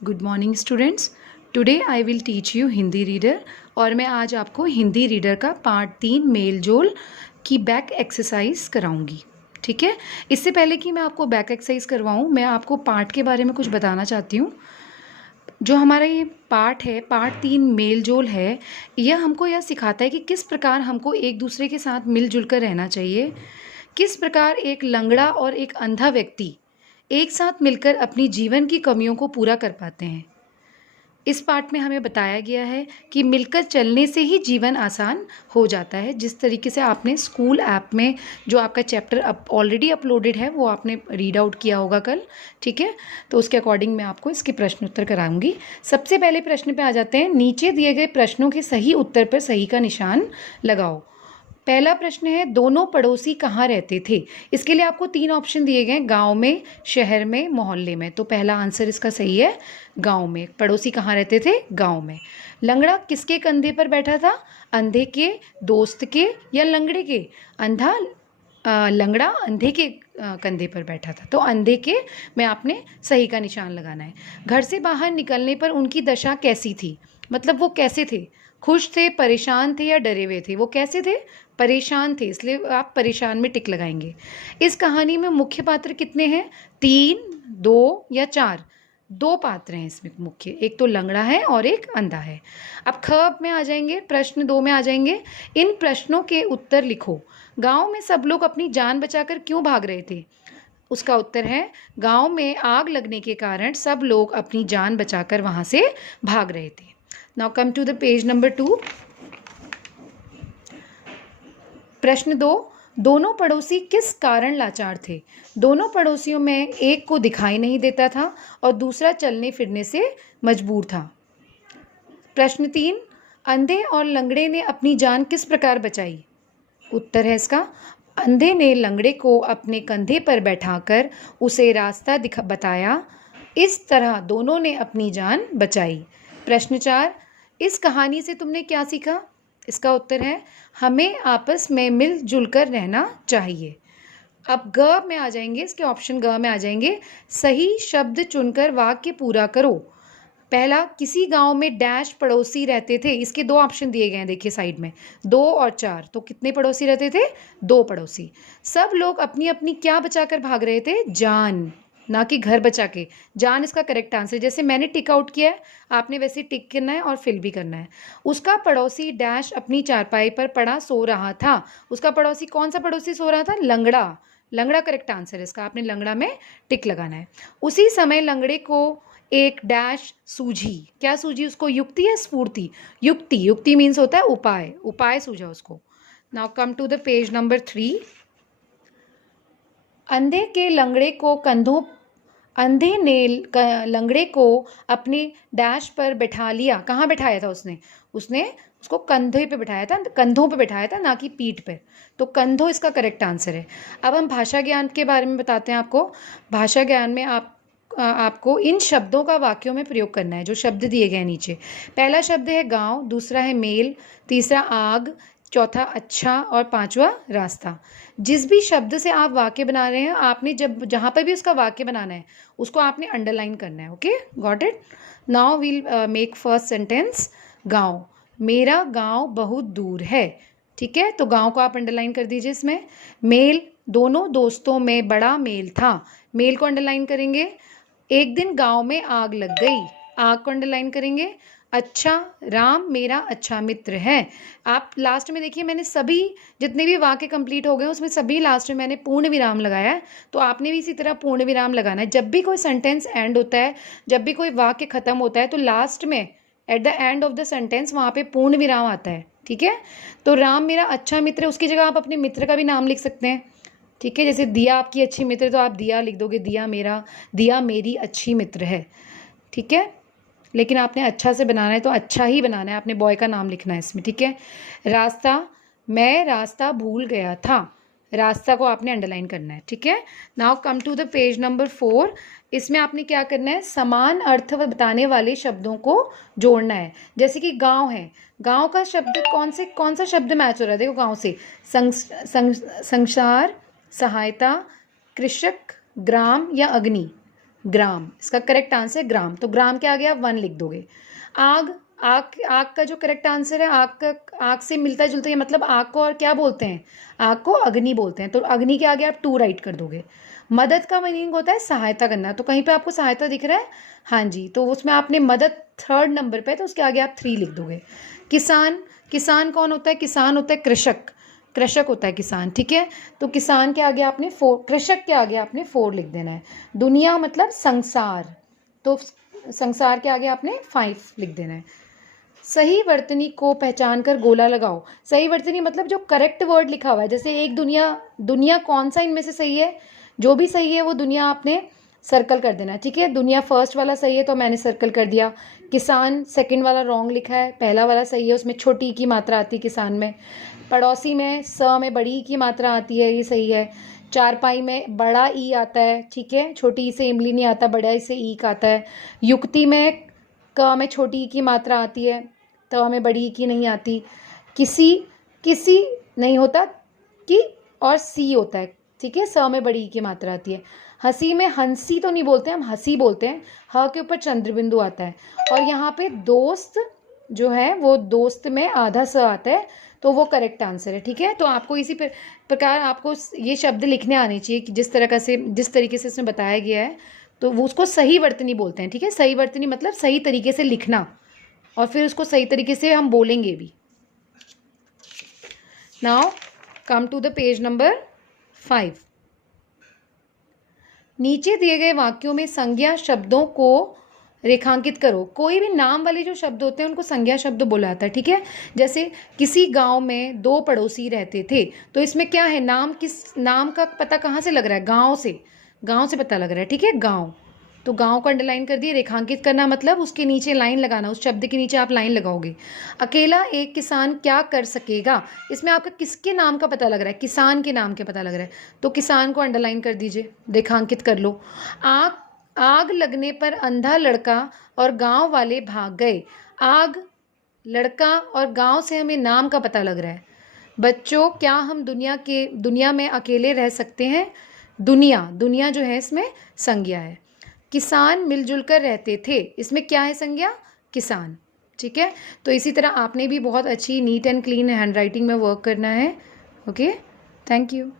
Good morning students. Today I will teach you Hindi reader और मैं आज आपको हिंदी रीडर का पार्ट 3 मेल जोल की बैक एक्सरसाइज कराऊंगी। ठीक है, इससे पहले कि मैं आपको बैक एक्सरसाइज करवाऊं, मैं आपको पार्ट के बारे में कुछ बताना चाहती हूँ। जो हमारा ये पार्ट है, पार्ट 3 मेल जोल है, यह हमको यह सिखाता है कि किस प्रकार हमको एक दूसरे के साथ मिलजुल कर रहना चाहिए, किस प्रकार एक लंगड़ा और एक अंधा व्यक्ति एक साथ मिलकर अपनी जीवन की कमियों को पूरा कर पाते हैं। इस पार्ट में हमें बताया गया है कि मिलकर चलने से ही जीवन आसान हो जाता है। जिस तरीके से आपने स्कूल ऐप में जो आपका चैप्टर ऑलरेडी अपलोडेड है वो आपने रीड आउट किया होगा कल। ठीक है, तो उसके अकॉर्डिंग मैं आपको इसके प्रश्न उत्तर कराऊंगी। सबसे पहले प्रश्न पे आ जाते हैं। नीचे दिए गए प्रश्नों के सही उत्तर पर सही का निशान लगाओ। पहला प्रश्न है, दोनों पड़ोसी कहाँ रहते थे? इसके लिए आपको 3 ऑप्शन दिए गए, गांव में, शहर में, मोहल्ले में। तो पहला आंसर इसका सही है, गांव में। पड़ोसी कहाँ रहते थे? गांव में। लंगड़ा किसके कंधे पर बैठा था? अंधे के, दोस्त के या लंगड़े के? लंगड़ा अंधे के कंधे पर बैठा था, तो अंधे के में आपने सही का निशान लगाना है। घर से बाहर निकलने पर उनकी दशा कैसी थी? मतलब वो कैसे थे? खुश थे, परेशान थे या डरे हुए थे? वो कैसे थे? परेशान थे, इसलिए आप परेशान में टिक लगाएंगे। इस कहानी में मुख्य पात्र कितने हैं? 3, 2 या 4? 2 पात्र हैं इसमें मुख्य, एक तो लंगड़ा है और एक अंधा है। अब ख में आ जाएंगे, प्रश्न 2 में आ जाएंगे। इन प्रश्नों के उत्तर लिखो। गांव में सब लोग अपनी जान बचाकर क्यों भाग रहे थे? उसका उत्तर है, गांव में आग लगने के कारण सब लोग अपनी जान बचाकर वहां से भाग रहे थे। Now come to the page number 2। प्रश्न 2, दोनों पड़ोसी किस कारण लाचार थे? दोनों पड़ोसियों में एक को दिखाई नहीं देता था और दूसरा चलने फिरने से मजबूर था। प्रश्न 3, अंधे और लंगड़े ने अपनी जान किस प्रकार बचाई? उत्तर है इसका, अंधे ने लंगड़े को अपने कंधे पर बैठाकर उसे रास्ता बताया। इस तरह दोनों ने अपनी जान बचाई। प्रश्न 4, इस कहानी से तुमने क्या सीखा? इसका उत्तर है, हमें आपस में मिलजुल कर रहना चाहिए। अब ग में आ जाएंगे, इसके ऑप्शन ग में आ जाएंगे। सही शब्द चुनकर वाक्य पूरा करो। पहला, किसी गांव में डैश पड़ोसी रहते थे। इसके 2 ऑप्शन दिए गए हैं, देखिए साइड में, 2 और 4। तो कितने पड़ोसी रहते थे? 2 पड़ोसी। सब लोग अपनी अपनी क्या बचाकर भाग रहे थे? जान, ना कि घर बचा के। जान इसका करेक्ट आंसर। जैसे मैंने टिक आउट किया है, आपने वैसे टिक करना है और फिल भी करना है। उसका पड़ोसी डैश अपनी चारपाई पर पड़ा सो रहा था। उसका पड़ोसी, कौन सा पड़ोसी सो रहा था? लंगड़ा। लंगड़ा करेक्ट आंसर है इसका, आपने लंगड़ा में टिक लगाना है। उसी समय लंगड़े को एक डैश सूझी। क्या सूझी उसको? युक्ति या स्फूर्ति? युक्ति। युक्ति मीन्स होता है उपाय, उपाय सूझा उसको। Now come to the page number 3। अंधे के लंगड़े को कंधों अंधे ने लंगड़े को अपने डैश पर बैठा लिया। कहाँ बैठाया था उसने? उसने उसको कंधे पे बैठाया था, कंधों पे बैठाया था, ना कि पीठ पे। तो कंधों इसका करेक्ट आंसर है। अब हम भाषा ज्ञान के बारे में बताते हैं आपको। भाषा ज्ञान में आपको इन शब्दों का वाक्यों में प्रयोग करना है जो शब्द दिए गए नीचे। पहला शब्द है गांव, दूसरा है मेल, तीसरा आग, चौथा अच्छा और पांचवा रास्ता। जिस भी शब्द से आप वाक्य बना रहे हैं, आपने जहाँ पर भी उसका वाक्य बनाना है उसको आपने अंडरलाइन करना है। Okay, got it? Now we'll make first sentence. गांव, मेरा गांव बहुत दूर है। ठीक है, तो गांव को आप अंडरलाइन कर दीजिए इसमें। मेल, दोनों दोस्तों में बड़ा मेल था। मेल को अंडरलाइन करेंगे। एक दिन गांव में आग लग गई। आग को अंडरलाइन करेंगे। अच्छा, राम मेरा अच्छा मित्र है। आप लास्ट में देखिए, मैंने सभी जितने भी वाक्य कंप्लीट हो गए उसमें सभी लास्ट में मैंने पूर्ण विराम लगाया है। तो आपने भी इसी तरह पूर्ण विराम लगाना है। जब भी कोई सेंटेंस एंड होता है, जब भी कोई वाक्य खत्म होता है, तो लास्ट में at the end of the sentence वहाँ पे पूर्ण विराम आता है। ठीक है, तो राम मेरा अच्छा मित्र है, उसकी जगह आप अपने मित्र का भी नाम लिख सकते हैं। ठीक है, जैसे दिया आपकी अच्छी मित्र, तो आप दिया लिख दोगे, दिया मेरी अच्छी मित्र है। ठीक है, लेकिन आपने अच्छा से बनाना है तो अच्छा ही बनाना है, आपने बॉय का नाम लिखना है इसमें। ठीक है, रास्ता, मैं रास्ता भूल गया था। रास्ता को आपने अंडरलाइन करना है। ठीक है, now come to the page number 4। इसमें आपने क्या करना है? समान अर्थ बताने वाले शब्दों को जोड़ना है। जैसे कि गांव है, गांव का शब्द कौन सा शब्द मैच हो रहा है? देखो, गांव से संसार, सहायता, कृषक, ग्राम या अग्नि। ग्राम, इसका करेक्ट आंसर ग्राम। तो ग्राम क्या आ गया, 1 लिख दोगे। आग, आग, आग का जो करेक्ट आंसर है, आग से मिलता जुलता है, मतलब आग को और क्या बोलते हैं, आग को अग्नि बोलते हैं, तो अग्नि के आगे आप 2 राइट कर दोगे। मदद का मीनिंग होता है सहायता करना, तो कहीं पे आपको सहायता दिख रहा है, हाँ जी, तो उसमें आपने मदद 3rd नंबर पे, तो उसके आगे आप 3 लिख दोगे। किसान, किसान कौन होता है, किसान होता है कृषक, कृषक होता है किसान, ठीक है। तो किसान के आगे आपने 4, कृषक के आगे आपने 4 लिख देना है। दुनिया मतलब संसार, तो संसार के आगे आपने 5 लिख देना है। सही वर्तनी को पहचान कर गोला लगाओ। सही वर्तनी मतलब जो करेक्ट वर्ड लिखा हुआ है, जैसे एक दुनिया, दुनिया कौन सा इनमें से सही है, जो भी सही है वो दुनिया आपने सर्कल कर देना है, ठीक है। दुनिया फर्स्ट वाला सही है तो मैंने सर्कल कर दिया। किसान सेकंड वाला रॉन्ग लिखा है, पहला वाला सही है, उसमें छोटी की मात्रा आती है किसान में। पड़ोसी में स में बड़ी की मात्रा आती है, ये सही है। चारपाई में बड़ा ई आता है, ठीक है, छोटी ई से इमली नहीं आता, बड़ा ई से ईक आता है। युक्ति में क में छोटी ई की मात्रा आती है, त में बड़ी ई की नहीं आती। किसी, किसी नहीं होता, कि और सी होता है, ठीक है, स में बड़ी ई की मात्रा आती है। हंसी में हंसी तो नहीं बोलते, हम हंसी बोलते हैं, ह के ऊपर चंद्रबिंदु आता है। और यहाँ पे दोस्त जो है वो दोस्त में आधा स आता है, तो वो करेक्ट आंसर है, ठीक है। तो आपको इसी प्रकार आपको ये शब्द लिखने आने चाहिए कि जिस तरीके से इसमें बताया गया है, तो वो उसको सही वर्तनी बोलते हैं, ठीक है। सही वर्तनी मतलब सही तरीके से लिखना, और फिर उसको सही तरीके से हम बोलेंगे भी। Now come to the page number 5। नीचे दिए गए वाक्यों में संज्ञा शब्दों को रेखांकित करो। कोई भी नाम वाले जो शब्द होते हैं उनको संज्ञा शब्द बोला जाता है, ठीक है। जैसे किसी गांव में 2 पड़ोसी रहते थे, तो इसमें क्या है, नाम, किस नाम का पता कहाँ से लग रहा है, गांव से, गांव से पता लग रहा है, ठीक है, गांव। तो गांव को अंडरलाइन कर दिए। रेखांकित करना मतलब उसके नीचे लाइन लगाना, उस शब्द के नीचे आप लाइन लगाओगे। अकेला एक किसान क्या कर सकेगा, इसमें आपका किसके नाम का पता लग रहा है, किसान के नाम के पता लग रहा है, तो किसान को अंडरलाइन कर दीजिए, रेखांकित कर लो। आग, आग लगने पर अंधा लड़का और गांव वाले भाग गए। आग, लड़का और गांव से हमें नाम का पता लग रहा है। बच्चों, क्या हम दुनिया में अकेले रह सकते हैं। दुनिया, दुनिया जो है इसमें संज्ञा है। किसान मिलजुल कर रहते थे, इसमें क्या है संज्ञा, किसान, ठीक है। तो इसी तरह आपने भी बहुत अच्छी neat and clean hand writing में वर्क करना है। Okay, thank you.